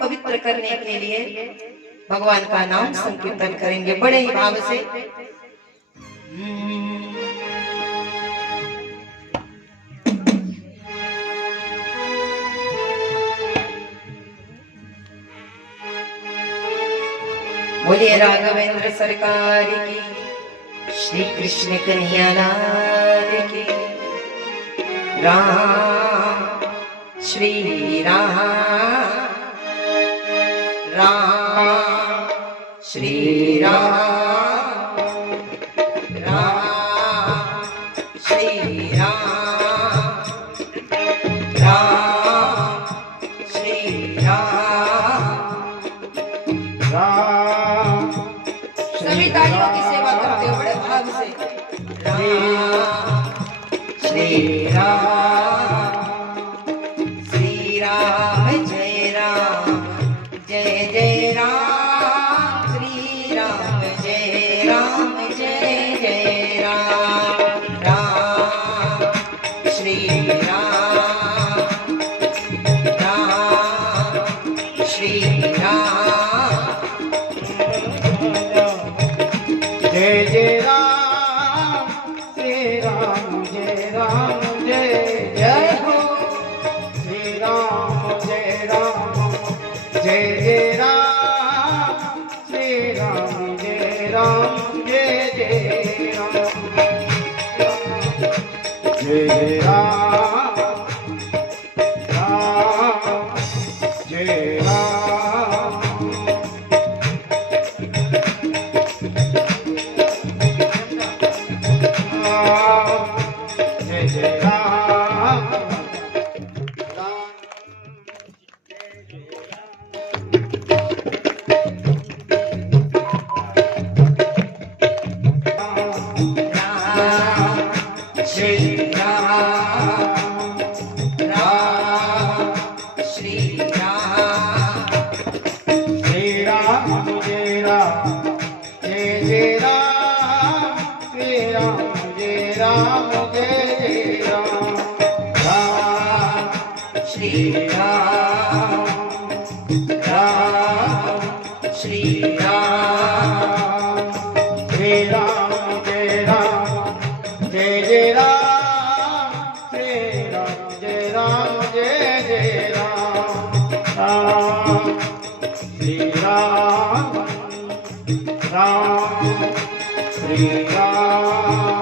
पवित्र करने के लिए भगवान का नाम संकीर्तन करेंगे बड़े ही भाव से। बोलिए राघवेंद्र सरकार की, श्री कृष्ण कन्हैया लाल की। राम श्री राम, राम श्री राम, राम श्री राम, राम श्री राम, राम। सभी तालियों की सेवा करते हो बड़े भाव से। राम श्री राम, श्री राम जय राम, जय जय राम, श्री राम जय राम, जय जय राम, राम श्री राम, राम श्री राम, जय जय राम, श्री राम जय राम, जय जय हो। श्री राम जय राम, जय जय राम, श्री राम जय राम, जय जय राम, जय जय राम, राम जय राम। जय जय राम, राम जय जय राम श्री राम, राम श्री राम, श्री राम जय राम, जय जय राम, श्री राम जय राम, जय जय राम, राम श्री राम, राम श्री राम, श्री राम जय राम, जय जय राम, श्री राम जय राम, जय जय राम, राम श्री राम, राम श्री राम।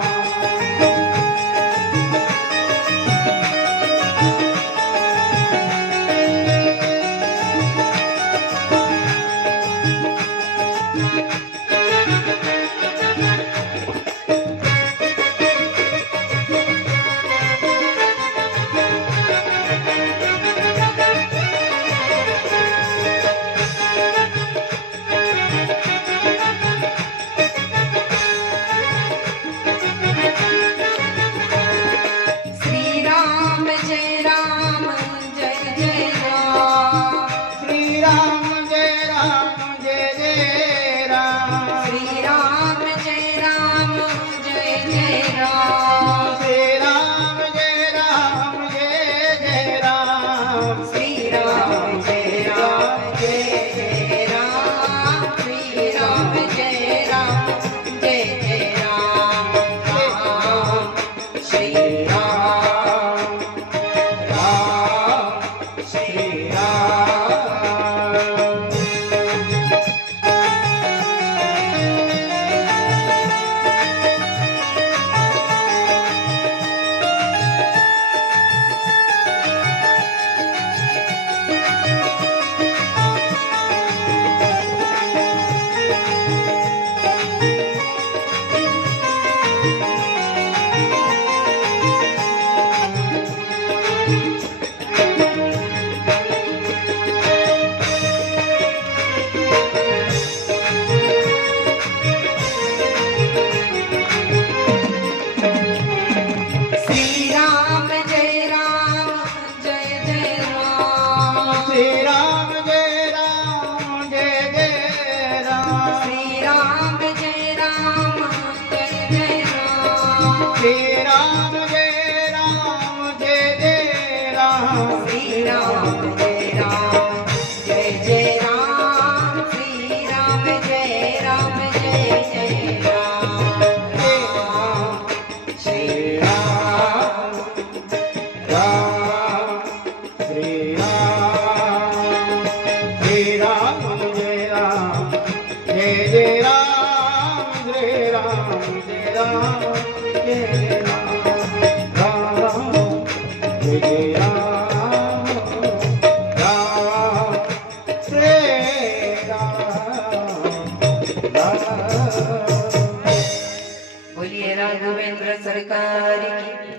सरकार की।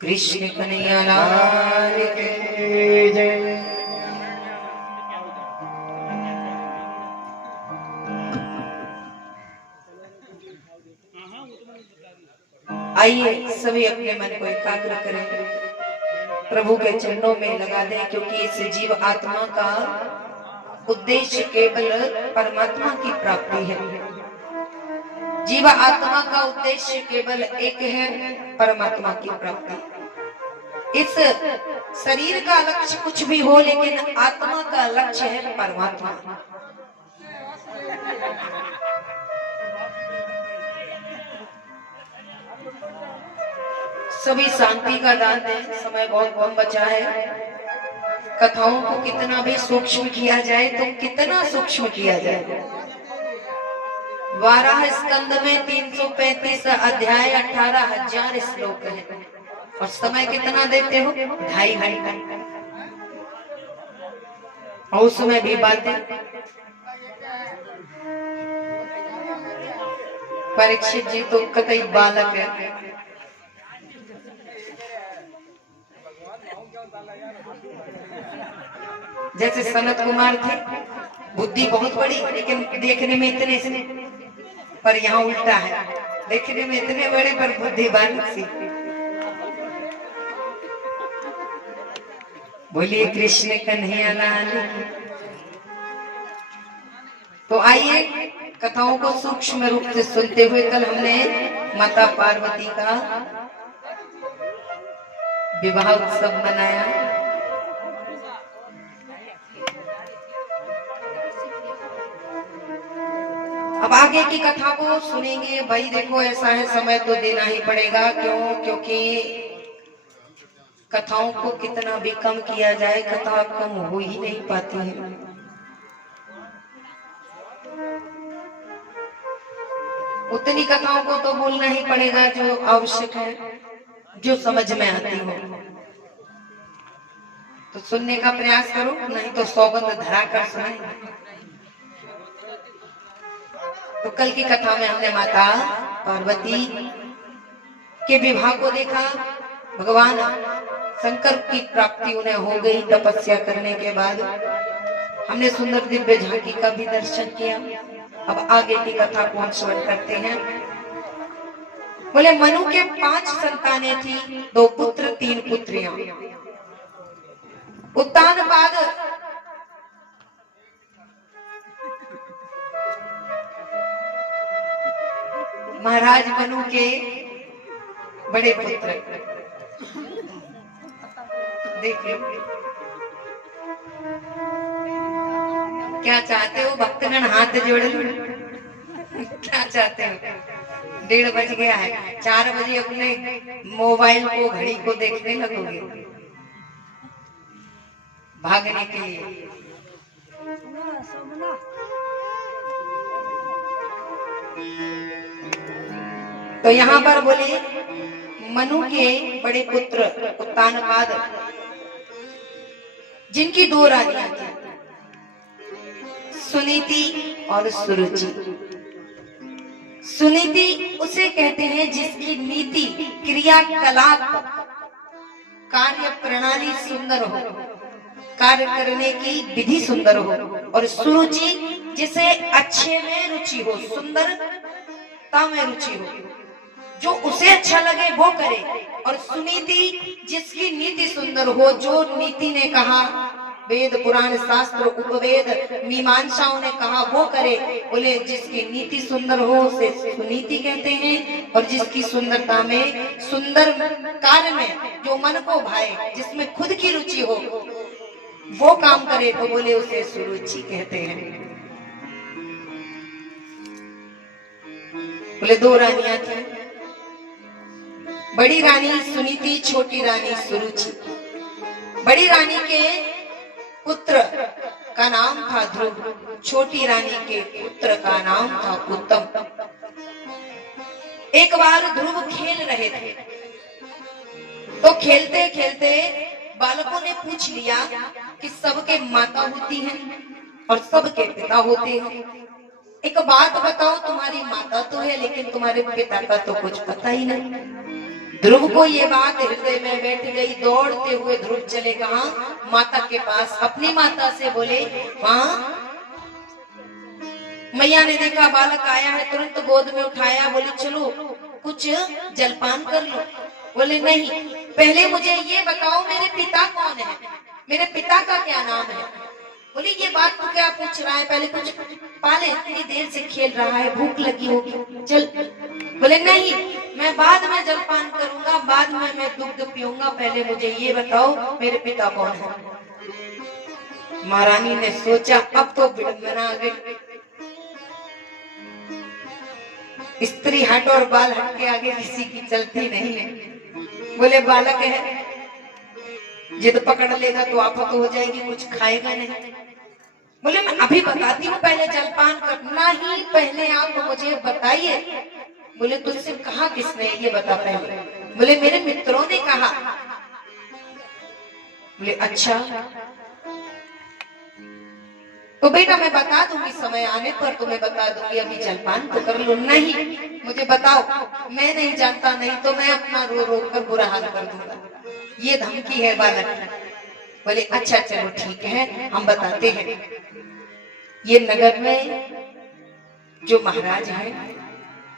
कृष्ण कन्हैया लाल की जय। आइए सभी अपने मन को एकाग्र करें, प्रभु के चरणों में लगा दें, क्योंकि इस जीव आत्मा का उद्देश्य केवल परमात्मा की प्राप्ति है। जीव आत्मा का उद्देश्य केवल एक है, परमात्मा की प्राप्ति। इस शरीर का लक्ष्य कुछ भी हो, लेकिन आत्मा का लक्ष्य है परमात्मा। सभी शांति का दान दें, समय बहुत कम बचा है। कथाओं को कितना भी सूक्ष्म किया जाए तो कितना सूक्ष्म किया जाए। 12 स्कंद में 335 अध्याय 18,000 श्लोक है, और समय कितना देते हो? 2.5 घंटा। और उसमें भी बातें। परीक्षित जी तो कतई बालक है। जैसे सनत कुमार थे, बुद्धि बहुत बड़ी, लेकिन देखने में इतने से, पर यहाँ उल्टा है, देखने में इतने बड़े पर बुद्धि बालक सी। बोलिए कृष्ण कन्हैया लाल। तो आइए कथाओं को सूक्ष्म रूप से सुनते हुए, कल हमने माता पार्वती का विवाह उत्सव मनाया। अब आगे की कथा को सुनेंगे। भाई देखो, ऐसा है, समय तो देना ही पड़ेगा। क्यों? क्योंकि कथाओं को कितना भी कम किया जाए, कथा कम हो ही नहीं पाती है। उतनी कथाओं को तो बोलना ही पड़ेगा जो आवश्यक है, जो समझ में आती हो। तो सुनने का प्रयास करो, नहीं तो सौगंध धरा कर सुनाएंगे। तो कल की कथा में हमने माता पार्वती के विवाह को देखा। भगवान शंकर की प्राप्ति उन्हें हो गई तपस्या करने के बाद। हमने सुंदर दिव्य झांकी का भी दर्शन किया। अब आगे की कथा को हम श्रवण करते हैं। बोले मनु के 5 संतानें थी, 2 पुत्र 3 पुत्रियां। उत्तानपाद महाराज मनु के बड़े पुत्र। देख लो क्या चाहते हो भक्तगण, हाथ जोड़े। क्या चाहते हो? 1:30 बज गया है, 4 बजे अपने मोबाइल को, घड़ी को देखने लगोगे भागने के लिए। तो यहाँ पर बोले मनु के बड़े पुत्र उत्तानपाद, जिनकी 2 रानियां थी, सुनीति और सुरुचि। सुनीति उसे कहते हैं जिसकी नीति, क्रियाकलाप, कार्य प्रणाली सुंदर हो, कार्य करने की विधि सुंदर हो। और सुरुचि जिसे अच्छे में रुचि हो, सुंदरता में रुचि हो, जो उसे अच्छा लगे वो करे। और सुनीति जिसकी नीति सुंदर हो, जो नीति ने कहा, वेद पुराण शास्त्र उपवेद मीमांसाओं ने कहा वो करे। बोले जिसकी नीति सुंदर हो उसे सुनीति कहते हैं। और जिसकी सुंदरता में, सुंदर कार्य में जो मन को भाए, जिसमें खुद की रुचि हो, वो काम करे, तो बोले उसे सुरुचि कहते हैं। बोले 2 रानियां थी, बड़ी रानी सुनीति, छोटी रानी सुरुचि। बड़ी रानी के पुत्र का नाम था ध्रुव, छोटी रानी के पुत्र का नाम था उत्तम। एक बार ध्रुव खेल रहे थे, तो खेलते खेलते बालकों ने पूछ लिया कि सबके माता होती हैं और सबके पिता होते हैं, एक बात बताओ, तुम्हारी माता तो है लेकिन तुम्हारे पिता का तो कुछ पता ही नहीं। ध्रुव को ये बात हृदय में बैठ गई। दौड़ते हुए ध्रुव चले कहा, माता के पास। अपनी माता से बोले, माँ। मैया ने देखा बालक आया है, तुरंत गोद में उठाया। बोले चलो कुछ जलपान कर लो। बोले नहीं, पहले मुझे ये बताओ मेरे पिता कौन है, मेरे पिता का क्या नाम है। बोली ये बात तो क्या पूछ रहा है, पहले कुछ पाले, इतनी देर से खेल रहा है, भूख लगी होगी, चल। बोले नहीं, मैं बाद में जलपान करूंगा, बाद में मैं दूध पीऊंगा, पहले मुझे ये बताओ मेरे पिता कौन है। महारानी ने सोचा अब तो विडंबना आ गई। स्त्री हट और बाल हट के आगे किसी की चलती नहीं है। बोले बालक है, जिद पकड़ लेगा तो आफत हो जाएगी, कुछ खाएगा नहीं। बोले मैं अभी बताती हूँ, पहले जलपान करना ही, पहले आप मुझे बताइए। बोले तुझसे कहा किसने, ये बता पहले। बोले मेरे मित्रों ने कहा। बोले अच्छा, तो बेटा मैं बता दूंगी, समय आने पर तुम्हें बता दूंगी, अभी जलपान तो कर लो। नहीं, मुझे बताओ, मैं नहीं जानता, नहीं तो मैं अपना रो रो कर बुरा हाल कर दूंगा। ये धमकी है बालक। बोले अच्छा चलो ठीक है, हम बताते हैं। ये नगर में जो महाराज है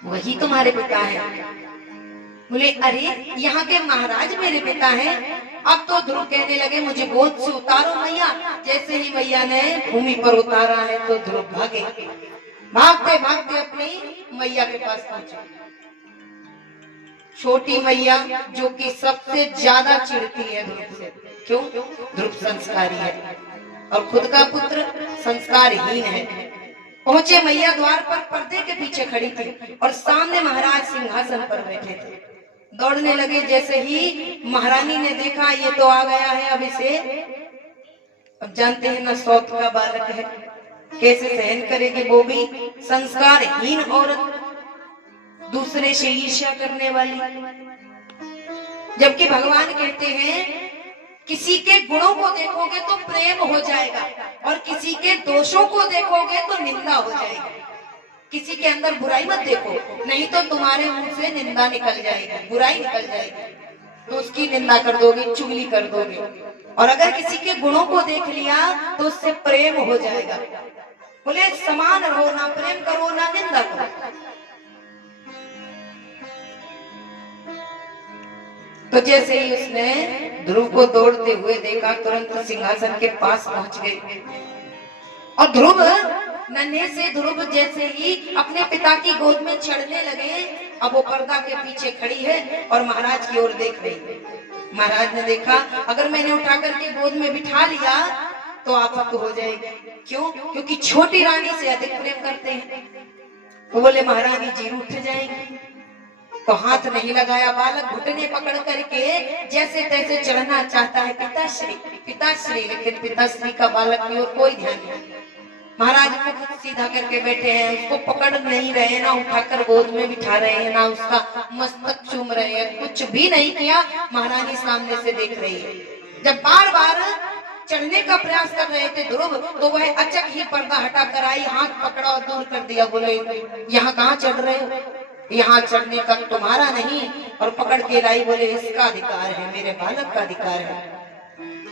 वही तुम्हारे पिता है। बोले अरे यहाँ के महाराज मेरे पिता हैं। अब तो ध्रुव कहने लगे मुझे गोद से उतारो मैया। जैसे ही मैया ने भूमि पर उतारा है तो ध्रुव भागे, भागते भागते अपनी मैया के पास पहुंचे। छोटी मैया जो कि सबसे ज्यादा चिढ़ती है ध्रुव से। क्यों? ध्रुव संस्कारी है और खुद का पुत्र संस्कारहीन है। पहुंचे मैया द्वार पर, पर्दे के पीछे खड़ी थी और सामने महाराज सिंहासन पर बैठे थे। दौड़ने लगे। जैसे ही महारानी ने देखा ये तो आ गया है, अब इसे, अब जानते हैं ना सौत का बालक है, कैसे सहन करेगी, वो भी संस्कारहीन औरत, दूसरे से ईर्ष्या करने वाली। जबकि भगवान कहते हैं किसी के गुणों को देखोगे तो प्रेम हो जाएगा और किसी के दोषों को देखोगे तो निंदा हो जाएगी। किसी के अंदर बुराई मत देखो, नहीं तो तुम्हारे मुंह से निंदा निकल जाएगी, बुराई निकल जाएगी, तो उसकी निंदा कर दोगे, चुगली कर दोगे। और अगर किसी के गुणों को देख लिया तो उससे प्रेम हो जाएगा। बोले समान रहो, ना प्रेम करो ना निंदा करो। तो जैसे ही उसने ध्रुव को दौड़ते हुए देखा, तुरंत सिंहासन के पास पहुंच गई। और ध्रुव, नन्हे से ध्रुव जैसे ही अपने पिता की गोद में चढ़ने लगे, अब वो पर्दा के पीछे खड़ी है और महाराज की ओर देख रही है। महाराज ने देखा अगर मैंने उठा करके गोद में बिठा लिया तो आफत हो जाएगी। क्यों? क्योंकि छोटी रानी से अधिक प्रेम करते हैं। तो बोले महारानी जी उठ जाएंगी। तो हाथ नहीं लगाया, बालक घुटने पकड़ करके जैसे तैसे चढ़ना चाहता है पिताश्री, पिताश्री, लेकिन पिताश्री का बालक की ओर कोई ध्यान नहीं। महाराज को सीधा करके बैठे हैं, उसको पकड़ नहीं रहे, ना उठाकर गोद में बिठा रहे हैं, ना उसका मस्तक चूम रहे हैं, कुछ भी नहीं किया। महारानी सामने से देख रही है। जब बार बार चढ़ने का प्रयास कर रहे थे ध्रुव, तो वह अचक ही पर्दा हटा कर आई, हाथ पकड़ा और दूर कर दिया। बोले यहाँ कहाँ चढ़ रहे हो, यहाँ चढ़ने का तुम्हारा नहीं, और पकड़ के लाई। बोले इसका अधिकार है, मेरे बालक का अधिकार है।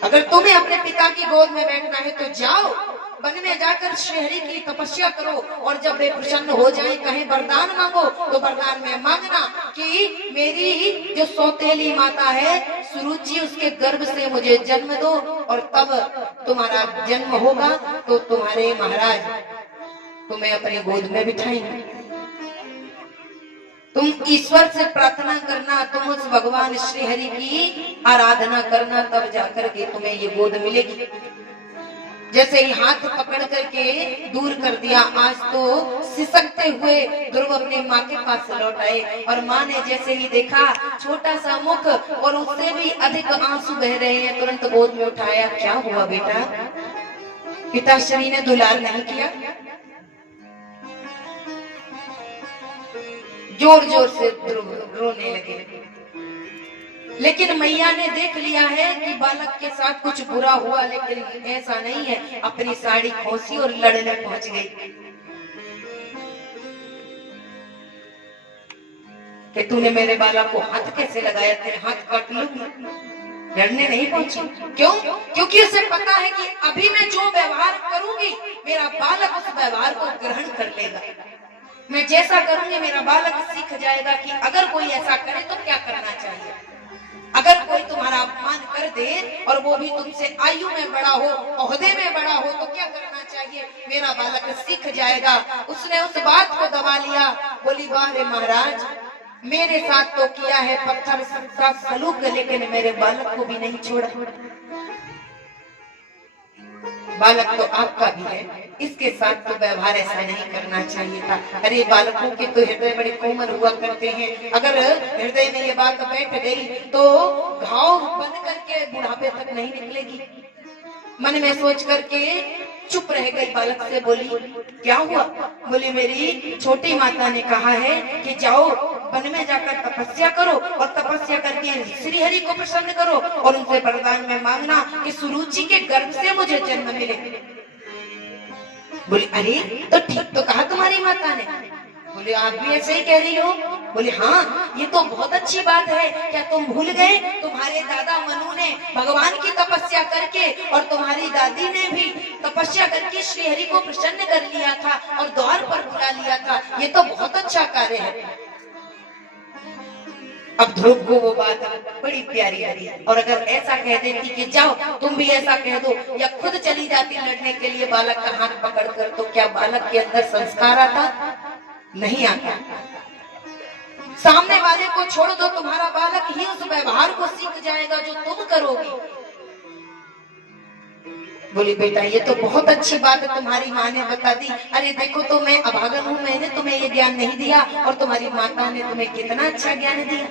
अगर तुम्हें अपने पिता की गोद में बैठना है तो जाओ, वन में जाकर श्रीहरि की तपस्या करो, और जब वे प्रसन्न हो जाए कहीं वरदान मांगो तो वरदान में मांगना कि मेरी जो सौतेली माता है सुरुचि, उसके गर्भ से मुझे जन्म दो, और तब तुम्हारा जन्म होगा तो तुम्हारे महाराज तुम्हें अपनी गोद में बिठाएंगे। तुम ईश्वर से प्रार्थना करना, तुम उस भगवान श्रीहरि की आराधना करना, तब जाकर के तुम्हें ये गोद मिलेगी। जैसे ही हाथ पकड़ करके दूर कर दिया, आज तो सिसकते हुए ध्रुव अपनी माँ के पास लौट आए। और माँ ने जैसे ही देखा छोटा सा मुख और उससे भी अधिक आंसू बह रहे हैं, तुरंत गोद में उठाया। क्या हुआ बेटा? पिताश्री ने दुलार नहीं किया? जोर जोर से ध्रुव रोने लगे। लेकिन मैया ने देख लिया है कि बालक के साथ कुछ बुरा हुआ, लेकिन ऐसा नहीं है। अपनी साड़ी खोसी और लड़ने पहुंच गई। कि तूने मेरे बालक को हाथ कैसे लगाया, तेरे हाथ काट लूंगी। लड़ने नहीं पहुंची। क्यों? क्योंकि उसे पता है कि अभी मैं जो व्यवहार करूंगी मेरा बालक उस व्यवहार को ग्रहण कर लेगा। मैं जैसा करूंगी मेरा बालक सीख जाएगा कि अगर कोई ऐसा करे तो क्या करना चाहिए। अगर कोई तुम्हारा अपमान कर दे और वो भी तुमसे आयु में बड़ा हो, ओहदे में बड़ा हो, तो क्या करना चाहिए, मेरा बालक सीख जाएगा। उसने उस बात को दबा लिया। बोली वाह रे महाराज, मेरे साथ तो किया है पत्थर का सलूक, लेकिन मेरे बालक को भी नहीं छोड़ा। बालक तो आपका भी है, इसके साथ तो व्यवहार ऐसा नहीं करना चाहिए था। अरे बालकों के तो हृदय बड़े कोमल हुआ करते हैं, अगर हृदय में ये बात बैठ गई तो घाव बन करके बुढ़ापे तक नहीं निकलेगी। मन में सोच करके चुप रह गई। बालक से बोली क्या हुआ? बोली मेरी छोटी माता ने कहा है कि जाओ वन में जाकर तपस्या करो और तपस्या करके श्री हरि को प्रसन्न करो और उनसे वरदान में मांगना कि सुरुचि के गर्भ से मुझे जन्म मिले। बोली अरे तो ठीक तो कहा तुम्हारी माता ने। बोले आप भी ऐसे ही कह रही हो। बोले हाँ ये तो बहुत अच्छी बात है। क्या तुम भूल गए तुम्हारे दादा मनु ने भगवान की तपस्या करके और तुम्हारी दादी ने भी तपस्या करके श्री हरि को प्रसन्न कर लिया था और द्वार पर बुला लिया था। ये तो बहुत अच्छा कार्य है। अब ध्रुव को वो बात बड़ी प्यारी लगी और अगर ऐसा कह देती कि जाओ तुम भी ऐसा कह दो या खुद चली जाती लड़ने के लिए बालक का हाथ पकड़कर, तो क्या बालक के अंदर संस्कार आता? नहीं आता। सामने वाले को छोड़ दो, तुम्हारा बालक ही उस व्यवहार को सीख जाएगा जो तुम करोगी। बोली बेटा ये तो बहुत अच्छी बात है तुम्हारी माँ ने बता दी। अरे देखो तो मैं अभागन हूँ, मैंने तुम्हें ये ज्ञान नहीं दिया और तुम्हारी माता ने तुम्हें कितना अच्छा ज्ञान दिया।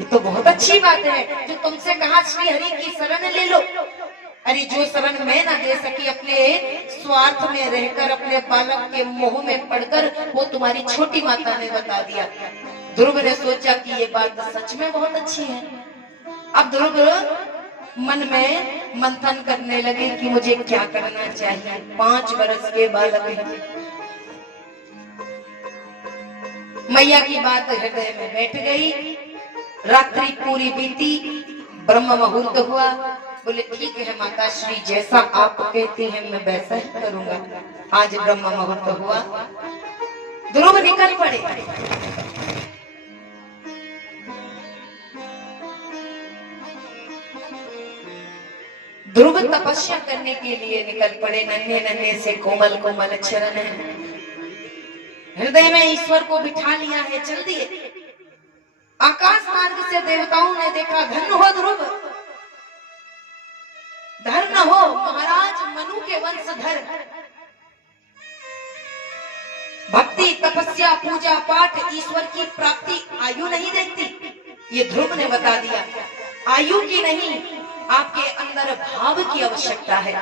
ये तो बहुत अच्छी बात है जो तुमसे कहा श्री हरि की शरण ले लो। अरे जो शरण मैं ना दे सकी, अपने स्वार्थ में रहकर अपने बालक के मोह में पड़कर, वो तुम्हारी छोटी माता ने बता दिया। ध्रुव ने सोचा कि ये बात सच में बहुत अच्छी है। अब ध्रुव मन में मंथन करने लगे कि मुझे क्या करना चाहिए। 5 वर्ष के बालक हैं। मैया की बात हृदय में बैठ गई। रात्रि पूरी बीती, ब्रह्म मुहूर्त हुआ। बोले ठीक है माता श्री, जैसा आप कहती हैं मैं वैसा ही करूंगा। आज ब्रह्म मुहूर्त हुआ, ध्रुव निकल पड़े। ध्रुव तपस्या करने के लिए निकल पड़े। नन्हे नन्हे से कोमल कोमल चरण है, हृदय में ईश्वर को बिठा लिया है। चल दिए। आकाश मार्ग से देवताओं ने देखा, धन्य हो ध्रुव, धन्य हो महाराज मनु के वंशधर। भक्ति तपस्या पूजा पाठ ईश्वर की प्राप्ति आयु नहीं देखती। ये ध्रुव ने बता दिया, आयु की नहीं, आपके अंदर भाव की आवश्यकता है,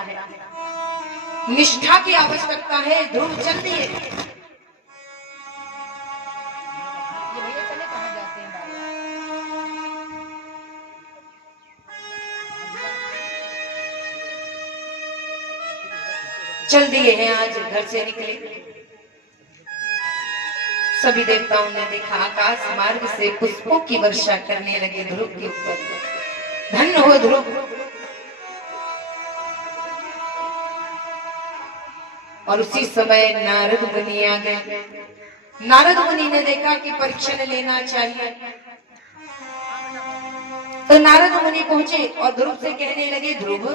निष्ठा की आवश्यकता है। ध्रुव चल दिए। चल दिए हैं। आज घर से निकले, सभी देवताओं ने देखा, आकाश मार्ग से पुष्पों की वर्षा करने लगे ध्रुव के ऊपर। धन्य हो ध्रुव। और उसी समय नारद मुनि आ गए। नारद मुनि ने देखा कि परीक्षण लेना चाहिए, तो नारद मुनि पहुंचे और ध्रुव से कहने लगे, ध्रुव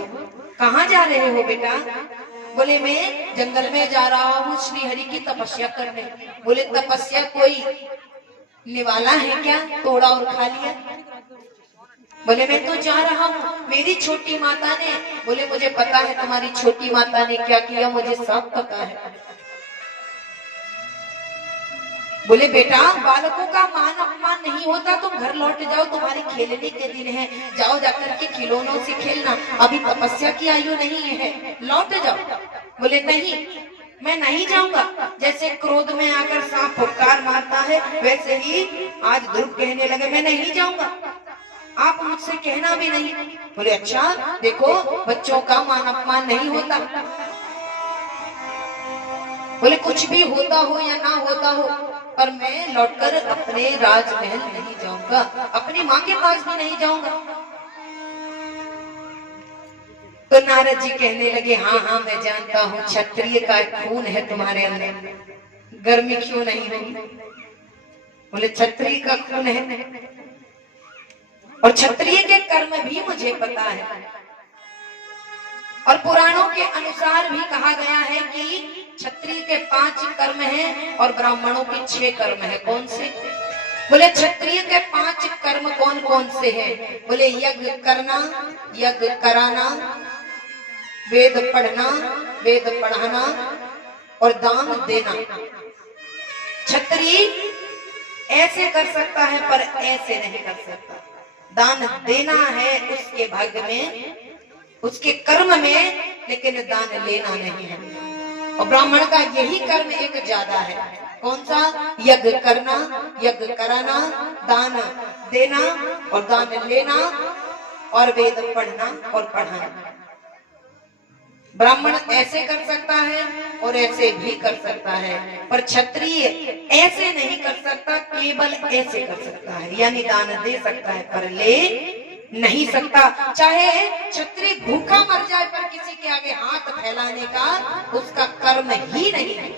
कहाँ जा रहे हो बेटा? बोले मैं जंगल में जा रहा हूँ श्री हरि की तपस्या करने। बोले तपस्या कोई निवाला है क्या, तोड़ा और खा लिया? बोले मैं तो जा रहा हूँ, मेरी छोटी माता ने। बोले मुझे पता है तुम्हारी छोटी माता ने क्या किया, मुझे सब पता है। बोले बेटा बालकों का मान अपमान नहीं होता, तुम घर लौट जाओ, तुम्हारे खेलने के दिन है, जाओ जाकर के खिलौनों से खेलना, अभी तपस्या की आयु नहीं है, लौट जाओ। बोले नहीं मैं नहीं जाऊंगा। जैसे क्रोध में आकर सांप फुफकार मारता है, वैसे ही आज ध्रुव कहने लगे मैं नहीं जाऊंगा, आप मुझसे कहना भी नहीं। बोले अच्छा देखो बच्चों का मान अपमान नहीं होता। बोले कुछ भी होता हो या ना होता हो, पर मैं लौटकर अपने राजमहल नहीं जाऊंगा, अपनी माँ के पास भी नहीं जाऊंगा। तो नारद जी कहने लगे, हाँ हाँ मैं जानता हूँ, क्षत्रिय का खून है तुम्हारे अंदर, गर्मी क्यों नहीं होगी? बोले क्षत्रिय का खून है, और क्षत्रिय के कर्म भी मुझे पता है, और पुराणों के अनुसार भी कहा गया है कि क्षत्रिय के 5 कर्म हैं और ब्राह्मणों के 6 कर्म हैं। कौन से? बोले क्षत्रिय के 5 कर्म कौन कौन से हैं? बोले यज्ञ करना, यज्ञ कराना, वेद पढ़ना, वेद पढ़ाना और दान देना। क्षत्रिय ऐसे कर सकता है पर ऐसे नहीं कर सकता। दान देना है उसके भाग्य में, उसके कर्म में, लेकिन दान लेना नहीं है। और ब्राह्मण का यही कर्म एक ज्यादा है। कौन सा? यज्ञ करना, यज्ञ कराना, दान देना और दान लेना, और वेद पढ़ना और पढ़ाना। ब्राह्मण ऐसे कर सकता है और ऐसे भी कर सकता है, पर क्षत्रिय ऐसे नहीं कर सकता, केवल ऐसे कर सकता है। यानी दान दे सकता है पर ले नहीं सकता। चाहे क्षत्रिय भूखा मर जाए पर किसी के आगे हाथ फैलाने का उसका कर्म ही नहीं है।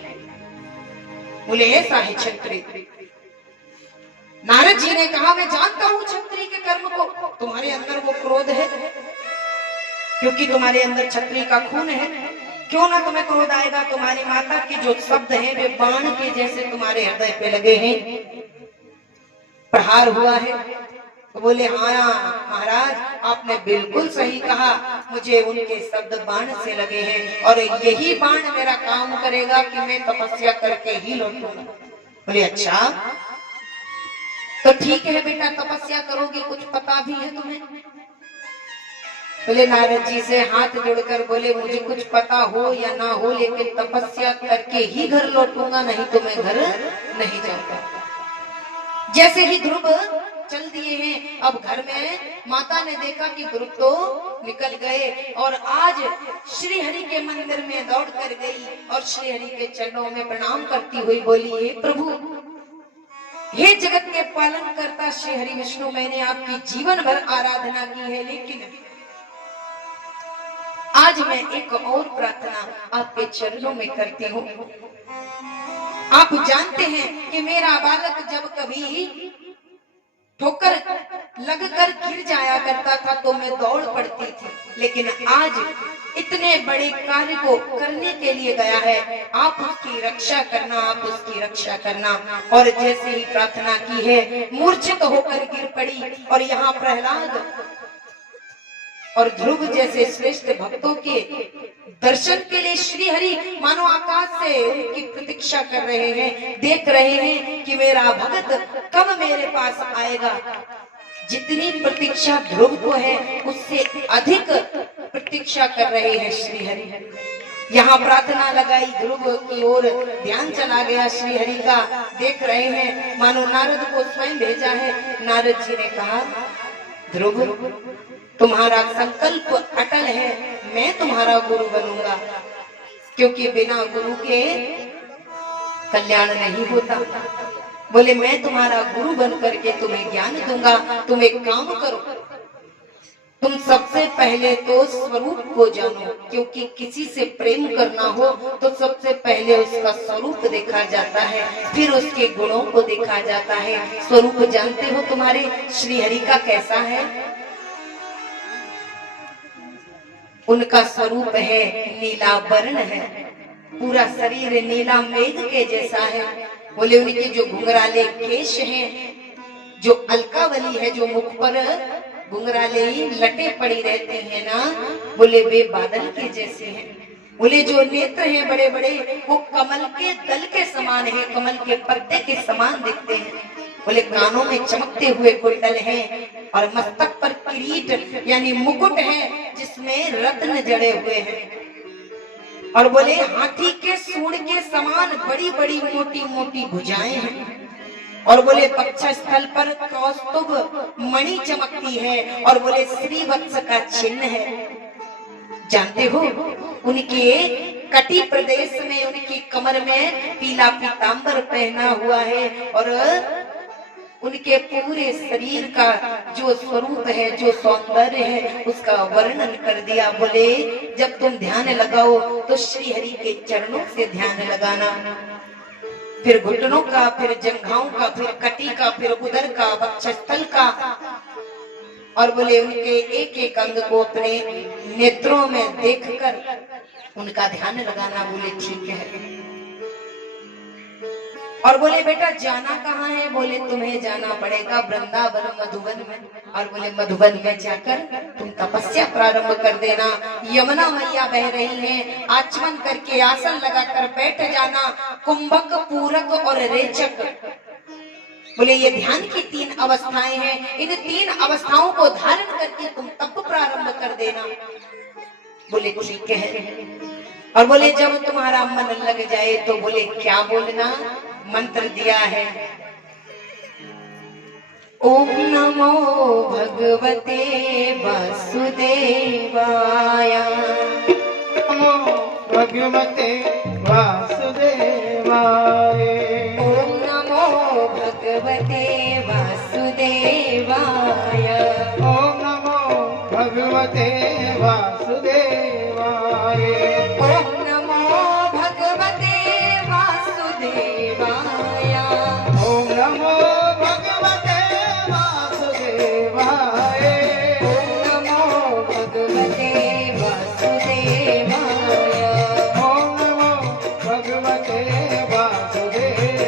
बोले ऐसा है क्षत्रिय। नारद जी ने कहा, मैं जानता हूं क्षत्रिय के कर्म को, तुम्हारे अंदर वो क्रोध है क्योंकि तुम्हारे अंदर क्षत्रिय का खून है। क्यों ना तुम्हें क्रोध आएगा? तुम्हारी माता के जो शब्द हैं वे बाण के जैसे तुम्हारे हृदय पे लगे हैं, प्रहार हुआ है। तो बोले, हाँ महाराज आपने बिल्कुल सही कहा, मुझे उनके शब्द बाण से लगे हैं और यही बाण मेरा काम करेगा कि मैं तपस्या करके ही लौटूंगा। बोले अच्छा तो ठीक है बेटा, तपस्या करोगे, कुछ पता भी है तुम्हें? बोले नारद जी से हाथ जोड़कर बोले, मुझे कुछ पता हो या ना हो, लेकिन तपस्या करके ही घर लौटूंगा, नहीं तो मैं घर नहीं जाऊंगा। जैसे ही ध्रुव चल दिए हैं, अब घर में माता ने देखा कि ध्रुव तो निकल गए, और आज श्री हरि के मंदिर में दौड़ कर गई और श्री हरि के चरणों में प्रणाम करती हुई बोली, हे प्रभु, हे जगत के पालन करता श्री हरि विष्णु, मैंने आपकी जीवन भर आराधना की है, लेकिन आज मैं एक और प्रार्थना आपके चरणों में करती हूँ। आप जानते हैं कि मेरा बालक जब कभी ठोकर लगकर गिर जाया करता था तो मैं दौड़ पड़ती थी, लेकिन आज इतने बड़े कार्य को करने के लिए गया है, आप उसकी रक्षा करना, आप उसकी रक्षा करना। और जैसे ही प्रार्थना की है, मूर्छित होकर गिर पड़ी, और यहाँ प्रहलाद और ध्रुव जैसे श्रेष्ठ भक्तों के दर्शन के लिए श्री हरि मानो आकाश से उनकी प्रतीक्षा कर रहे हैं, देख रहे हैं कि मेरा भक्त कब मेरे पास आएगा। जितनी प्रतीक्षा ध्रुव को है उससे अधिक प्रतीक्षा कर रहे हैं श्री हरि। यहाँ प्रार्थना लगाई, ध्रुव की ओर ध्यान चला गया श्री हरि का, देख रहे हैं मानो नारद को स्वयं भेजा है। नारद जी ने कहा, ध्रुव तुम्हारा संकल्प अटल है, मैं तुम्हारा गुरु बनूंगा, क्योंकि बिना गुरु के कल्याण नहीं होता। बोले मैं तुम्हारा गुरु बन करके तुम्हें ज्ञान दूंगा। तुम एक काम करो, तुम सबसे पहले तो स्वरूप को जानो, क्योंकि किसी से प्रेम करना हो तो सबसे पहले उसका स्वरूप देखा जाता है, फिर उसके गुणों को देखा जाता है। स्वरूप जानते हो तुम्हारे श्री हरि का कैसा है? उनका स्वरूप है नीला वर्ण है, पूरा शरीर नीला मेघ के जैसा है। बोले उनके जो घुंघराले केश हैं, जो अलकावली है, जो मुख पर घुंघराले लटे पड़ी रहते हैं ना, बोले वे बादल के जैसे हैं। बोले जो नेत्र हैं बड़े बड़े, वो कमल के दल के समान है, कमल के पत्ते के समान दिखते हैं। बोले कानों में चमकते हुए कुंडल हैं, और मस्तक पर किरीट यानी मुकुट है जिसमें रत्न जड़े हुए हैं। और बोले हाथी के सूंड के समान बड़ी बड़ी मोटी मोटी भुजाएं हैं। और बोले वक्षस्थल पर कौस्तुभ मणि चमकती है, और बोले श्रीवत्स का चिन्ह है। जानते हो उनके कटी प्रदेश में उनकी कमर में पीला पीतांबर पहना हुआ है और उनके पूरे शरीर का जो स्वरूप है, जो सौंदर्य है, उसका वर्णन कर दिया। बोले जब तुम ध्यान लगाओ तो श्री हरि के चरणों से ध्यान लगाना, फिर घुटनों का, फिर जंघाओं का, फिर कटी का, फिर उदर का, वक्षस्थल का, और बोले उनके एक एक अंग को अपने नेत्रों में देखकर उनका ध्यान लगाना। बोले ठीक है। और बोले बेटा जाना कहाँ है? बोले तुम्हें जाना पड़ेगा वृंदावन मधुबन में। और बोले मधुबन में जाकर तुम तपस्या प्रारंभ कर देना। यमुना मैया बह रही हैं, आचमन करके आसन लगाकर बैठ जाना। कुंभक, पूरक और रेचक, बोले ये ध्यान की 3 अवस्थाएं हैं। इन 3 अवस्थाओं को धारण करके तुम तप प्रारंभ कर देना। बोले ठीक है। और बोले जब तुम्हारा मन लग जाए तो बोले क्या बोलना? मंत्र दिया है, ओम नमो भगवते वासुदेवाय, नमो भगवते वासुदेवाय, ओम नमो भगवते वासुदेवाय, ओम नमो भगवते वासुदेवाय, ओम नमो भगवते वासुदेवाय, ओम नमो भगवते वासुदेवाय, ओम नमो भगवते वासुदेवाय, ओम नमो भगवते वासुदेवाय,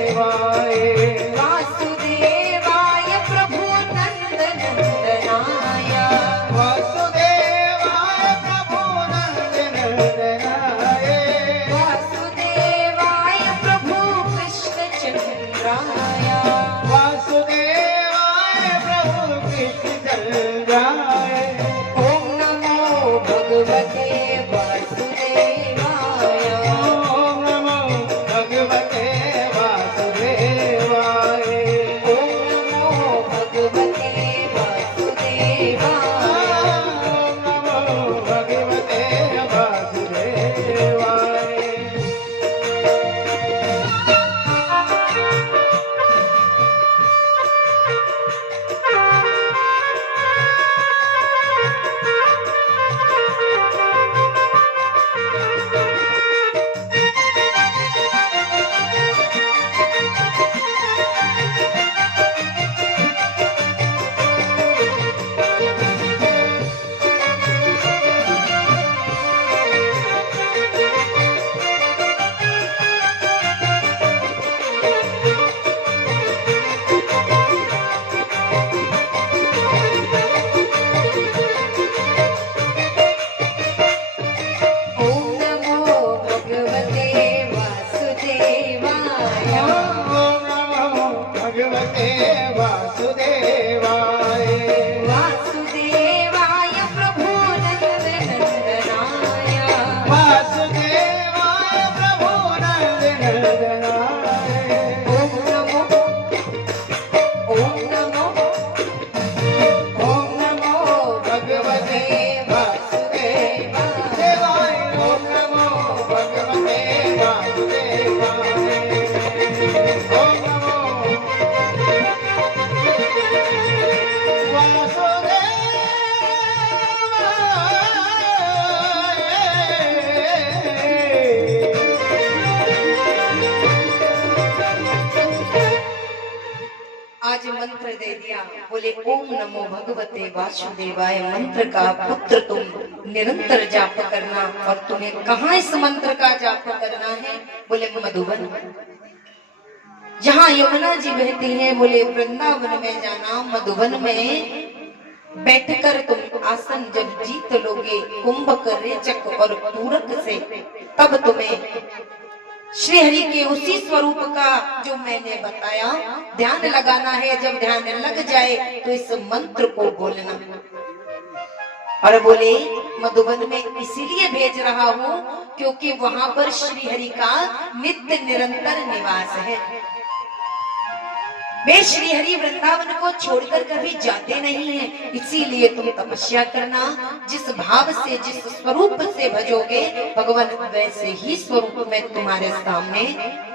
वासुदेवाय प्रभु नंद नंदनाय, वासुदेवाय प्रभु नंद नंदनाय, वासुदेवाय प्रभु कृष्ण चंद्राय, वासुदेवाय प्रभु कृष्णचंद्राय, ओम नमो भगवते वासुदेवाय, ओम नमो भगवते वासुदेवाय, ओम नमो भगवते वासुदेवाय। ओम नमो भगवते वासुदेवाय। ओम नमो भगवते वासुदेवाय, ओम नमो भगवते वासुदेवाय, वासुदेवाय प्रभु नंद नंदनाय, वासुदेवाय प्रभु नंद नंदनाय, ओम नमो, ओम नमो, ओम नमो भगवते वासुदेवाय, ओम नमो भगवते वासुदेवाय, ओम नमो आज मंत्र दे दिया। बोले ओम नमो भगवते वासुदेवाय मंत्र का पुत्र तुम निरंतर जाप करना। और तुम्हें कहाँ इस मंत्र का जाप करना है? बोले मधुबन, जहाँ यमुना जी बहती है। बोले वृंदावन में जाना, मधुबन में बैठकर तुम आसन जब जीत लोगे कुंभक, रेचक और पूरक से, तब तुम्हें श्री हरि के उसी स्वरूप का जो मैंने बताया ध्यान लगाना है। जब ध्यान लग जाए तो इस मंत्र को बोलना। और बोले मधुबन में इसीलिए भेज रहा हूँ क्योंकि वहां पर श्री हरि का नित्य निरंतर निवास है। वे श्री हरि वृंदावन को छोड़कर कभी जाते नहीं हैं, इसीलिए तुम तपस्या करना। जिस भाव से, जिस स्वरूप से भजोगे, भगवान वैसे ही स्वरूप में तुम्हारे सामने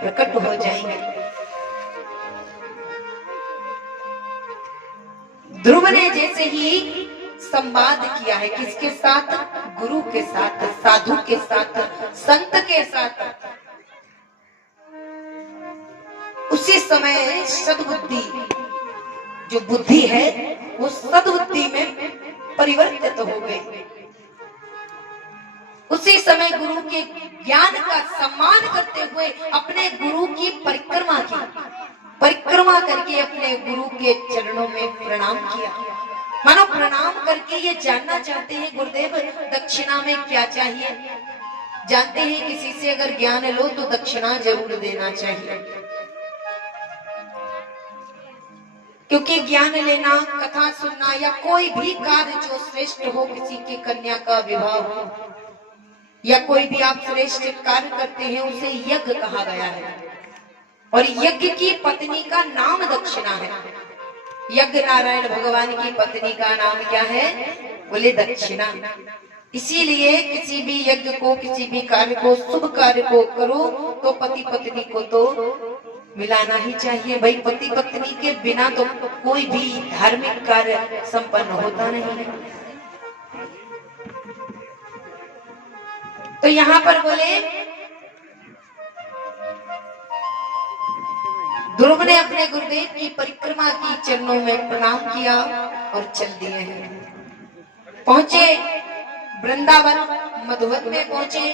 प्रकट हो जाएंगे। ध्रुव ने जैसे ही संवाद किया है, किसके साथ? गुरु के साथ, साधु के साथ, संत के साथ। उसी समय सद्बुद्धि, जो बुद्धि है वो सद्बुद्धि में परिवर्तित हो गई। उसी समय गुरु के ज्ञान का सम्मान करते हुए अपने गुरु की परिक्रमा की, परिक्रमा करके अपने गुरु के चरणों में प्रणाम किया। मानो प्रणाम करके ये जानना चाहते हैं गुरुदेव दक्षिणा में क्या चाहिए। जानते हैं किसी से अगर ज्ञान लो तो दक्षिणा जरूर देना चाहिए, क्योंकि ज्ञान लेना, कथा सुनना या कोई भी कार्य जो श्रेष्ठ हो, किसी की कन्या का विवाह हो या कोई भी आप श्रेष्ठ कार्य करते हैं, उसे यज्ञ कहा गया है। और यज्ञ की पत्नी का नाम दक्षिणा है। यज्ञ नारायण भगवान की पत्नी का नाम क्या है? बोले दक्षिणा। इसीलिए किसी भी यज्ञ को, किसी भी कार्य को, शुभ कार्य को करो तो पति पत्नी को तो मिलाना ही चाहिए। भाई पति पत्नी के बिना तो कोई भी धार्मिक कार्य संपन्न होता नहीं है। तो यहाँ पर बोले ध्रुव ने अपने गुरुदेव की परिक्रमा की, चरणों में प्रणाम किया और चल दिए हैं। पहुंचे वृंदावन, मधुवन में पहुंचे।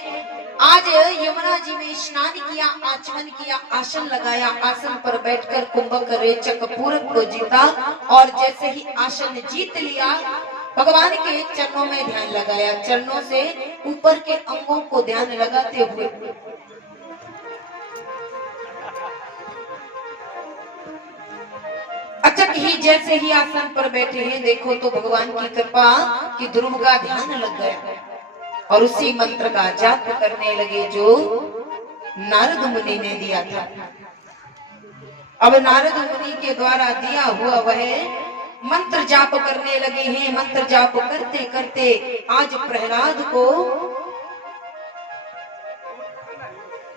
आज यमुना जी में स्नान किया, आचमन किया, आसन लगाया, आसन पर बैठकर कुंभक रेचक पूरक को जीता। और जैसे ही आसन जीत लिया, भगवान के चरणों में ध्यान लगाया। चरणों से ऊपर के अंगों को ध्यान लगाते हुए अचक ही जैसे ही आसन पर बैठे हैं, देखो तो भगवान की कृपा कि ध्रुव का ध्यान लग गया और उसी मंत्र का जाप करने लगे जो नारद मुनि ने दिया था। अब नारद मुनि के द्वारा दिया हुआ वह मंत्र जाप करने लगे हैं। मंत्र जाप करते करते आज प्रहलाद को,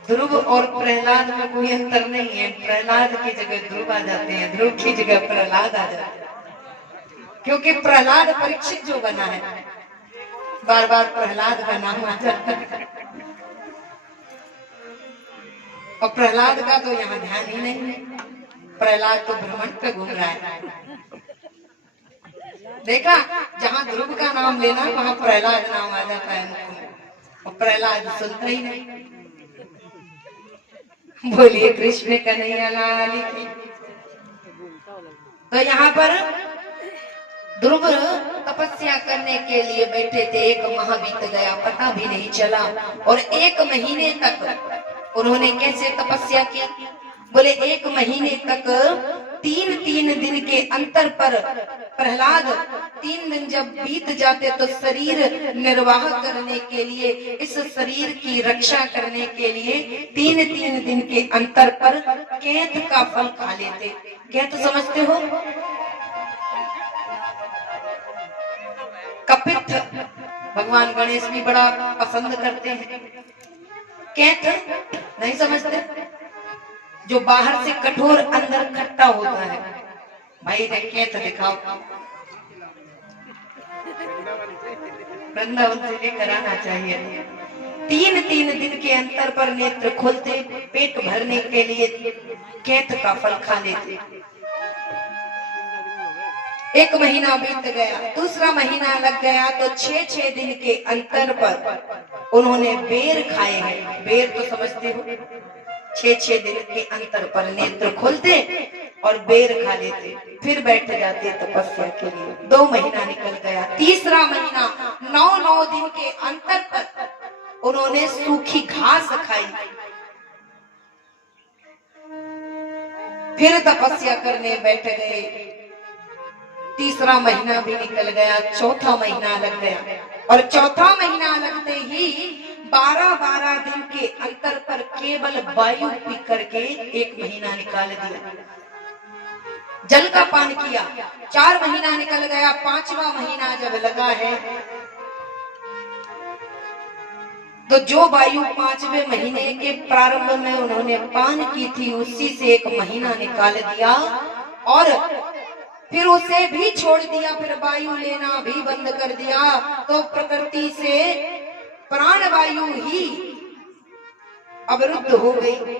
ध्रुव और प्रहलाद में कोई अंतर नहीं है। प्रहलाद की जगह ध्रुव आ जाते हैं, ध्रुव की जगह प्रहलाद आ जाते हैं, क्योंकि प्रहलाद परीक्षित जो बना है, बार बार प्रहलाद का नाम आ जाता है। और प्रहलाद का तो यहाँ ध्यान ही नहीं है। प्रहलाद तो भ्रमण पे घूम रहा है। देखा, जहाँ ध्रुव का नाम लेना वहाँ प्रहलाद नाम आ जाता है मुख में, और प्रहलाद सुनता ही नहीं। बोलिए कृष्ण कन्हैया लाल की। तो यहाँ पर ध्रुव तपस्या करने के लिए बैठे थे। 1 माह बीत गया, पता भी नहीं चला। और 1 महीने तक उन्होंने कैसे तपस्या की? बोले 1 महीने तक 3-3 दिन के अंतर पर प्रहलाद 3 दिन जब बीत जाते तो शरीर निर्वाह करने के लिए, इस शरीर की रक्षा करने के लिए 3-3 दिन के अंतर पर कैथ का फल खा लेते। कैथ समझते हो? कपित्थ भगवान गणेश भी बड़ा पसंद करते हैं। कैथ नहीं समझते? जो बाहर से कठोर अंदर खट्टा होता है। भाई कैथ दिखाओ, वृंदावन से लेकर आना चाहिए। 3-3 दिन के अंतर पर नेत्र खोलते, पेट भरने के लिए कैथ का फल खा लेते। 1 महीना बीत गया, दूसरा महीना लग गया तो 6-6 दिन के अंतर पर उन्होंने बेर खाए हैं। बेर तो समझते हो? 6-6 दिन के अंतर पर नेत्र खोलते और बेर खा लेते, फिर बैठ जाते तपस्या के लिए। 2 महीना निकल गया, तीसरा महीना 9-9 दिन के अंतर पर उन्होंने सूखी घास खाई, फिर तपस्या करने बैठ गए। तीसरा महीना भी निकल गया, चौथा महीना लग गया। और चौथा महीना लगते ही 12-12 दिन के अंतर पर केवल वायु पी करके 1 महीना निकाल दिया। जल का पान किया। 4 महीना निकल गया, 5वां महीना जब लगा है तो जो वायु 5वें महीने के प्रारंभ में उन्होंने पान की थी, उसी से 1 महीना निकाल दिया और फिर उसे भी छोड़ दिया, फिर वायु लेना भी बंद कर दिया। तो प्रकृति से प्राण वायु ही अवरुद्ध हो गई।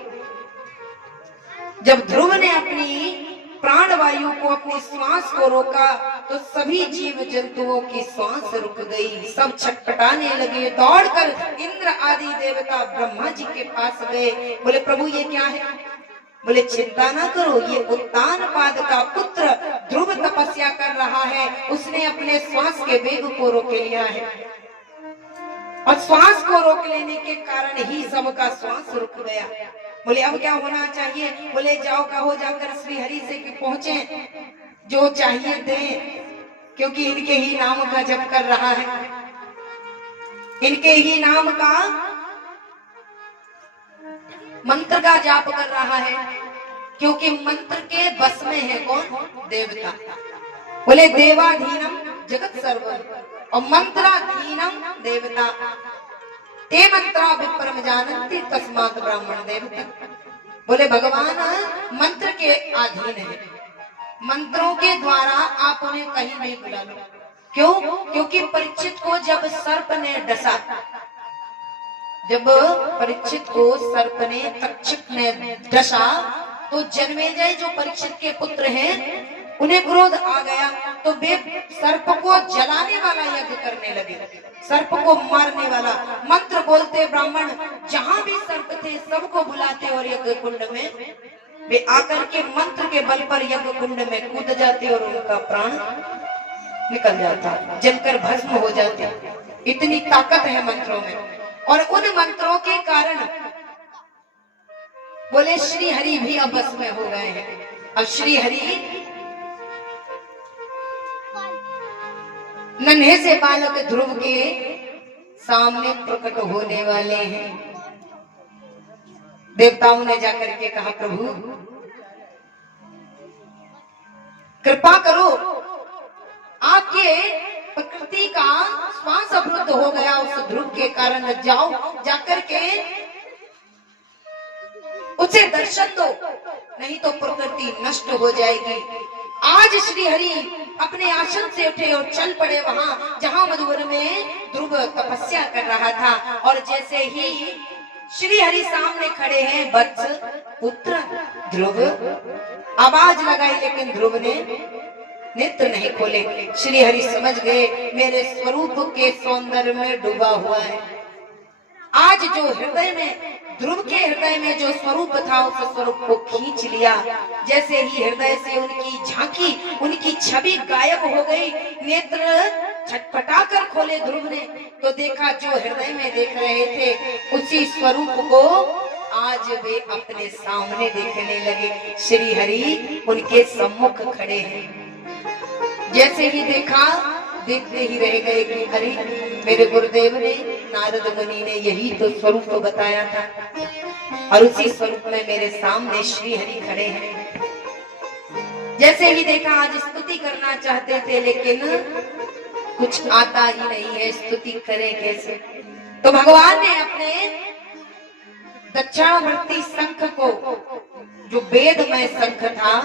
जब ध्रुव ने अपनी प्राण वायु को, अपनी श्वास को रोका तो सभी जीव जंतुओं की श्वास रुक गई। सब छटपटाने लगे, दौड़कर इंद्र आदि देवता ब्रह्मा जी के पास गए। बोले प्रभु ये क्या है? बोले चिंता ना करो, ये उत्तानपाद का पुत्र ध्रुव तपस्या कर रहा है, उसने अपने श्वास के वेग को रोक लिया है और श्वास को रोक लेने के कारण ही सबका श्वास रुक गया। बोले अब क्या होना चाहिए? बोले जाओ कहो जाकर श्री हरि से कि पहुंचे, जो चाहिए दे, क्योंकि इनके ही नाम का जप कर रहा है, इनके ही नाम का मंत्र का जाप कर रहा है, क्योंकि मंत्र के बस में है कौन? देवता। बोले देवाधीनम जगत सर्वम और मंत्राधीनम देवता, ते मंत्रा विप्रम जानन्ति तस्मात् ब्राह्मण देवता। बोले भगवान मंत्र के अधीन है, मंत्रों के द्वारा आप उन्हें कहीं भी बुला लो। क्यों? क्योंकि परीक्षित को जब सर्प ने डसा, जब परीक्षित को सर्प ने, तक्षक ने डसा, तो जन्मेजय जो परीक्षित के पुत्र हैं उन्हें क्रोध आ गया, तो वे सर्प को जलाने वाला यज्ञ करने लगे, सर्प को मारने वाला। मंत्र बोलते ब्राह्मण जहां भी सर्प थे सबको बुलाते और यज्ञ कुंड में वे आकर के मंत्र के बल पर यज्ञ कुंड में कूद जाते और उनका प्राण निकल जाता, जलकर भस्म हो जाते। इतनी ताकत है मंत्रों में। और उन मंत्रों के कारण बोले श्री हरि भी अब बस में हो गए हैं। अब श्री हरि नन्हे से बालक ध्रुव के सामने प्रकट होने वाले हैं। देवताओं ने जाकर के कहा प्रभु कृपा करो, आपके प्रकृति का श्वास अवरुद्ध हो गया उस ध्रुव के कारण, जाओ जाकर के उसे दर्शन दो, नहीं तो प्रकृति नष्ट हो जाएगी। आज श्री हरि अपने आसन से उठे और चल पड़े वहां जहां मधुवर में ध्रुव तपस्या कर रहा था। और जैसे ही श्री हरि सामने खड़े हैं, वत्स पुत्र ध्रुव, आवाज लगाई लेकिन ध्रुव ने नेत्र नहीं खोले। श्री हरि समझ गए मेरे स्वरूप के सौंदर्य में डूबा हुआ है। आज जो हृदय में, ध्रुव के हृदय में जो स्वरूप था उस स्वरूप को खींच लिया। जैसे ही हृदय से उनकी झांकी, उनकी छवि गायब हो गई, नेत्र छटपटा कर खोले ध्रुव ने, तो देखा जो हृदय में देख रहे थे उसी स्वरूप को आज वे अपने सामने देखने लगे। श्री हरि उनके सम्मुख खड़े हैं। जैसे ही देखा, देखते ही रह गए कि अरे मेरे गुरुदेव ने, नारद मुनि ने यही तो स्वरूप बताया था और उसी स्वरूप में मेरे सामने श्री हरि खड़े हैं। जैसे ही देखा, आज स्तुति करना चाहते थे लेकिन कुछ आता ही नहीं है, स्तुति करें कैसे? तो भगवान ने अपने दक्षिणावर्ती शंख को, जो वेदमय शंख था,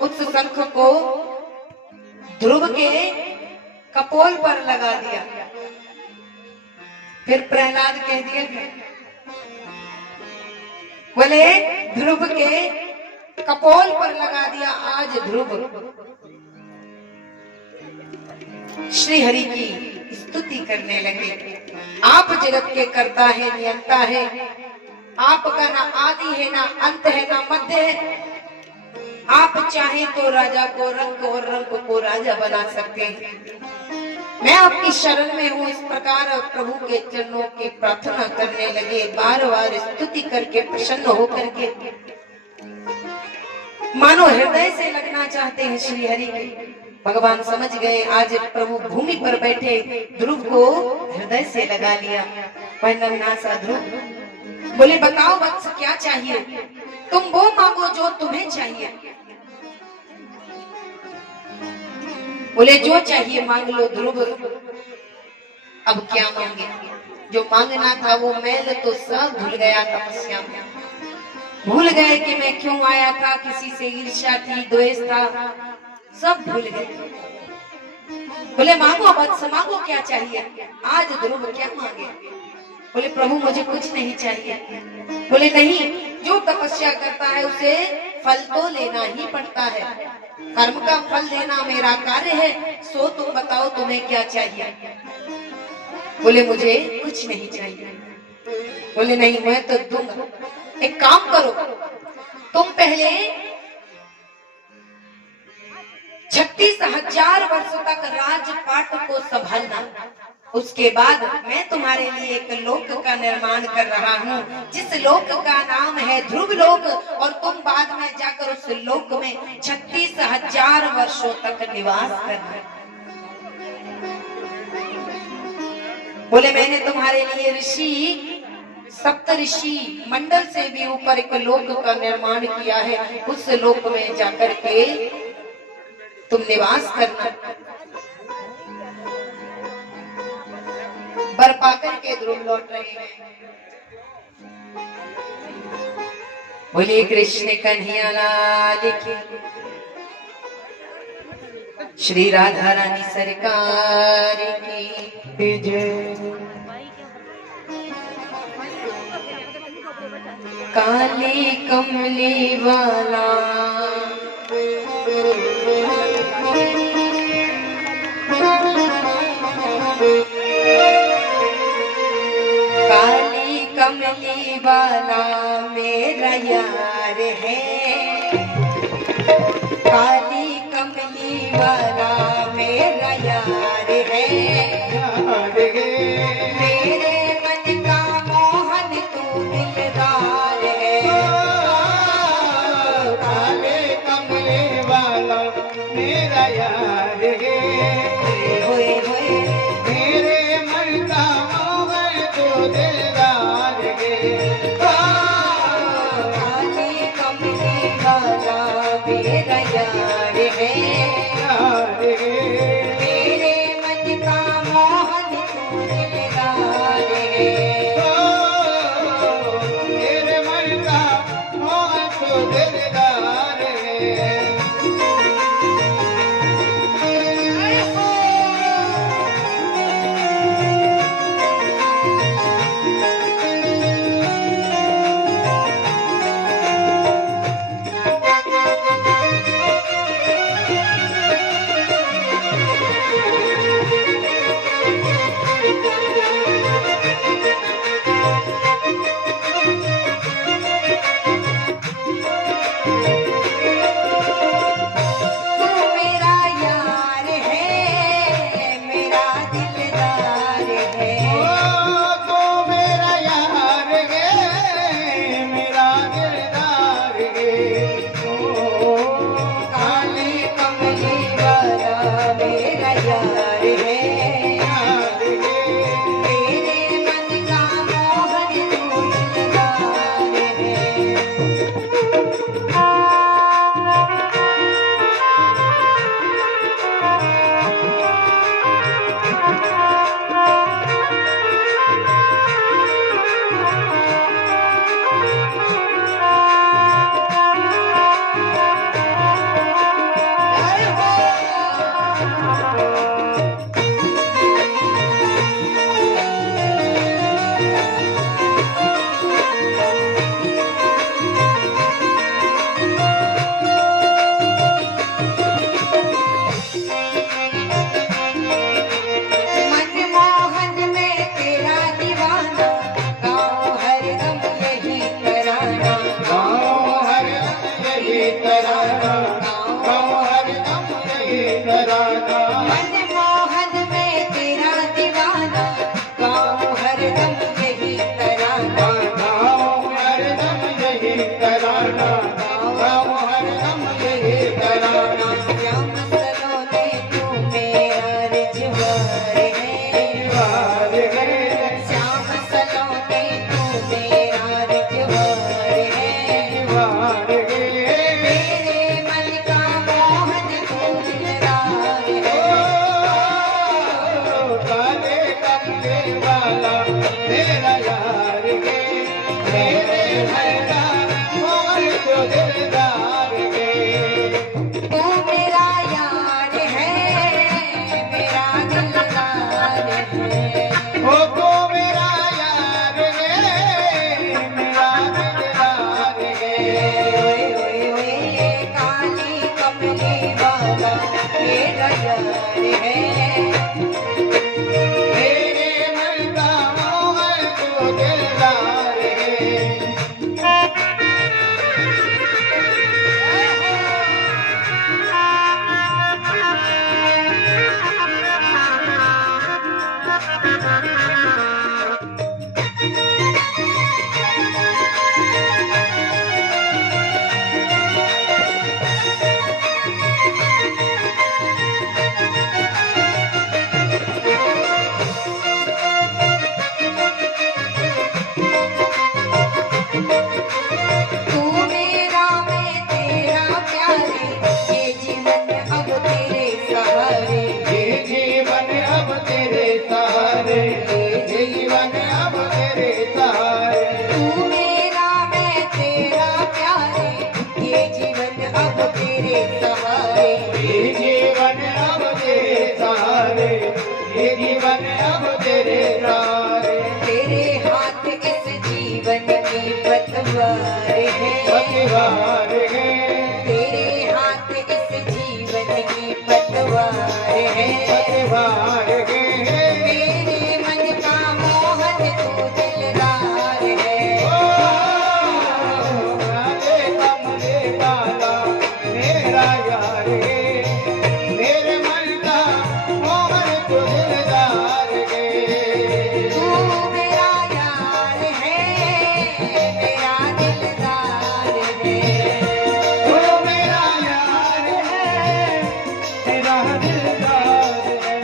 उस शंख को ध्रुव के कपोल पर लगा दिया। फिर प्रहलाद कह दिया, बोले ध्रुव के कपोल पर लगा दिया। आज ध्रुव श्री हरि की स्तुति करने लगे। आप जगत के कर्ता है, नियंता है, आपका ना आदि है, ना अंत है, ना मध्य है। आप चाहे तो राजा को रंग और रंग को राजा बना सकते हैं। मैं आपकी शरण में हूँ। इस प्रकार प्रभु के चरणों की प्रार्थना करने लगे, बार बार स्तुति करके, प्रसन्न होकर के, मानो हृदय से लगना चाहते हैं श्री हरि के। भगवान समझ गए आज प्रभु भूमि पर बैठे ध्रुव को हृदय से लगा लिया। नन्हा सा ध्रुव बोले बताओ वत्स क्या चाहिए? तुम वो मांगो जो तुम्हें चाहिए। बोले जो चाहिए मांग लो ध्रुव, अब क्या मांगे। जो मांगना था वो मैल तो सब भूल गया तपस्या में। भूल गए कि मैं क्यों आया था, किसी से ईर्ष्या थी, द्वेष था, सब भूल गए। बोले मांगो बस, मांगो क्या चाहिए। आज ध्रुव क्या मांगे। बोले प्रभु मुझे कुछ नहीं चाहिए। बोले नहीं, जो तपस्या करता है उसे फल तो लेना ही पड़ता है। कर्म का फल देना मेरा कार्य है। सो तुम बताओ तुम्हें क्या चाहिए। बोले मुझे कुछ नहीं चाहिए। बोले नहीं मैं तो दूंगा। एक काम करो, तुम पहले 36,000 वर्षों तक राजपाट को संभालना। उसके बाद मैं तुम्हारे लिए एक लोक का निर्माण कर रहा हूँ, जिस लोक का नाम है ध्रुव लोक, और तुम बाद में जाकर उस लोक में 36,000 वर्षों तक निवास करना। बोले मैंने तुम्हारे लिए ऋषि, सप्त ऋषि मंडल से भी ऊपर एक लोक का निर्माण किया है, उस लोक में जाकर के तुम निवास करना। वर पाकर के ध्रुव लौट रहे हैं। बोले कृष्ण कन्हैया लाल की, श्री राधा रानी सरकार की जय। काली कमली वाला काली कमली वाला मेरा यार है। काली कमली वाला मेरा यार है। मेरे मन का मोहन तू दिलदार है। काले कमले वाला मेरा यार है। होए होए मेरे मन का मोहन तो दिलदार है। काली कमली वाला मेरा यार है। यार मरता मोहन को दिलदार गे तू मेरा यार है मेरा दिलदार है ओ तो मेरा यार गे मेरा दिलदार गे ओए ओए ओए काली कमली वाला मेरा यार है मेरे मरता मोहन को दिलदार गे तू मेरा मैं तेरा प्यारे ये जीवन अब तेरे सहारे ये जीवन अब तेरे सहारे ये जीवन अब तेरे सहारे तू मेरा मैं तेरा प्यारे ये जीवन अब तेरे सहारे ये जीवन अब तेरे सहारे ये जीवन अब तेरे सहारे तेरे हाथ इस जीवन की पतवार है पतवार है तेरे हाथ इस जीवन की पतवार है पतवार है मेरे मन का मोहन तू दिलदार है ओ काले कमले वाला मेरा यार है मेरे मन का मोहन को दिलदार गे तू मेरा यार है मेरा दिलदार है ओ मेरा यार है तेरा दिलदार है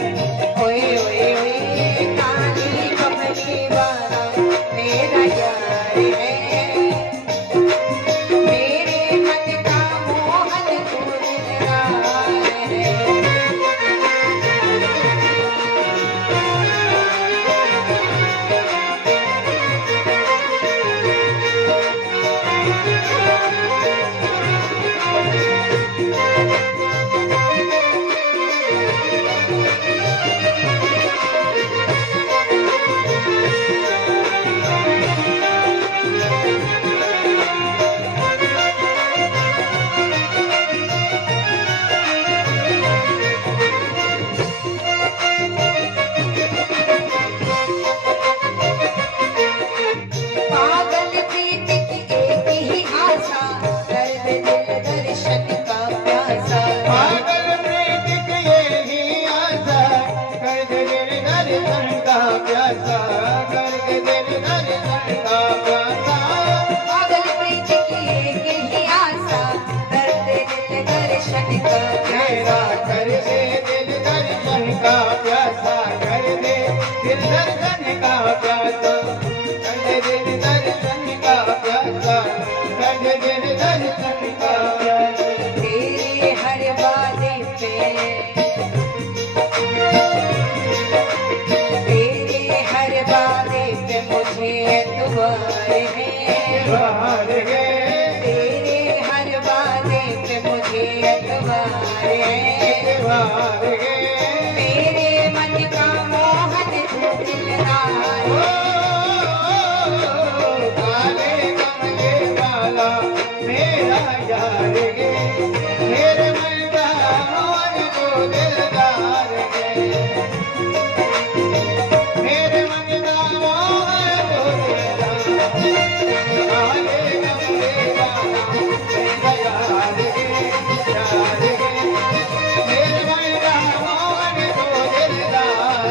ओए ओए ओए काली कमली वाला मेरा यार है मेरे मन का मोहन तू दिलदार है पागल प्रीत की एक ही आशा दर्द दिल दर्शन का प्यासा पागल प्रीत की यही आशा कर दे दिल दर्शन का प्यासा कर दे दिल दर्शन का प्यासा पागल प्रीत की एक ही आशा दर्द दिल दर्शन का मेरा प्यासा कर दे दिल दर्शन का प्यासा कर दे दिल दर्शन का प्यासा कर दे दिल दर्शन का प्यासा कर दे दिल दर्शन का प्यासा तेरे हर वादे पे तेरे हर वादे पे मुझे एतबार है बाहर है तेरे हर वादे पे मुझे एतबार है बाहर है मेरे मन का मोहन तू दिलदार ओ है काले कमले वाला मेरा यार गे मेरे मन का मोहन को दिलदार गे मेरे मन का मोहन को दिलदार काले कमले वाला मेरा यार गे मेरे मन का मोहन को दिलदार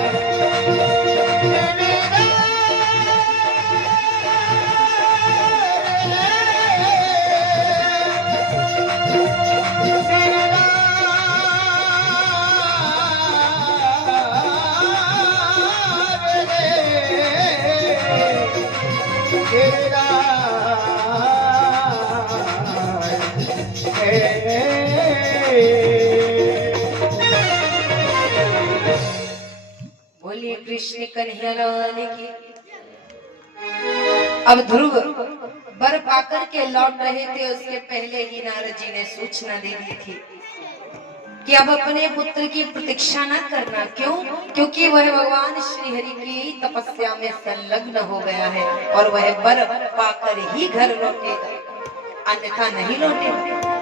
बोलिए कृष्ण कन्हैया लाल की। अब ध्रुव बर पाकर के लौट रहे थे, उसके पहले ही नारद जी ने सूचना दे दी थी कि अब अपने पुत्र की प्रतीक्षा न करना। क्यों? क्योंकि वह भगवान श्री हरि की तपस्या में संलग्न हो गया है और वह वर पाकर ही घर लौटेगा, अन्यथा नहीं लौटेगा।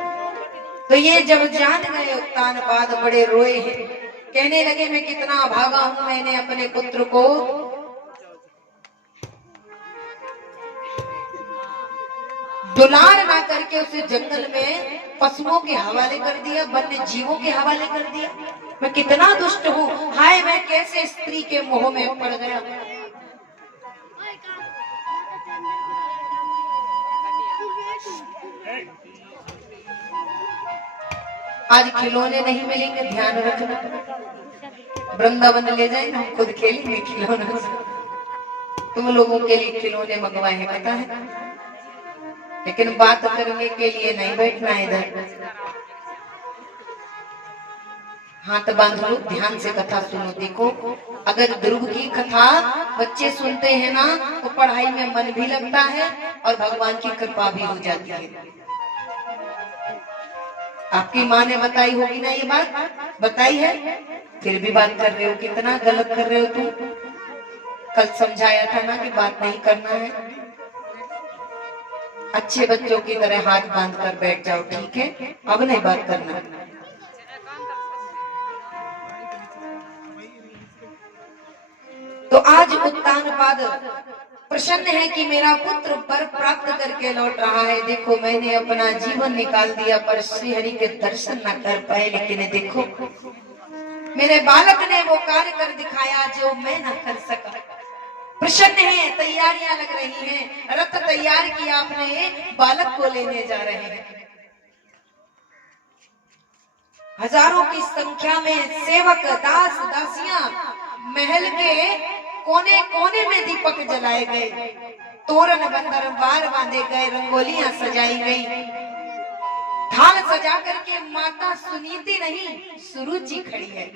तो ये जब जान गए उत्तानपाद बड़े रोए हैं, कहने लगे मैं कितना भागा हूं, मैंने अपने पुत्र को दुलार ना करके उसे जंगल में पशुओं के हवाले कर दिया, वन्य जीवों के हवाले कर दिया। मैं कितना दुष्ट हूँ, हाय मैं कैसे स्त्री के मोह में पड़ गया। आज खिलौने नहीं मिलेंगे, ध्यान रखना। वृंदावन ले जाए हम खुद खेलेंगे खिलौनों से। तुम लोगों के लिए खिलौने मंगवाए हैं पता है, लेकिन बात करने के लिए नहीं बैठना इधर। हाथ बांध लो, ध्यान से कथा सुनो। देखो अगर ध्रुव की कथा बच्चे सुनते हैं ना तो पढ़ाई में मन भी लगता है और भगवान की कृपा भी हो जाती है। आपकी माँ ने बताई होगी ना, ये बात बताई है, फिर भी बात कर रहे हो, कितना गलत कर रहे हो तुम। कल समझाया था ना कि बात नहीं करना है। अच्छे बच्चों की तरह हाथ बांध कर बैठ जाओ, ठीक है? अब नहीं बात करना। तो आज उत्तानपाद प्रसन्न है कि मेरा पुत्र वर प्राप्त करके लौट रहा है। देखो मैंने अपना जीवन निकाल दिया पर श्री हरि के दर्शन न कर पाए, लेकिन देखो मेरे बालक ने वो कार्य कर दिखाया जो मैं न कर सका। प्रसन्न है, तैयारियां लग रही हैं, रथ तैयार किया आपने, बालक को लेने जा रहे हैं। हजारों की संख्या में सेवक दास दासियां, महल के कोने कोने में दीपक जलाए गए, तोरण बंदर बार बांधे गए, रंगोलियां सजाई गई। थाल सजा करके माता सुनीति नहीं सुरुचि खड़ी है।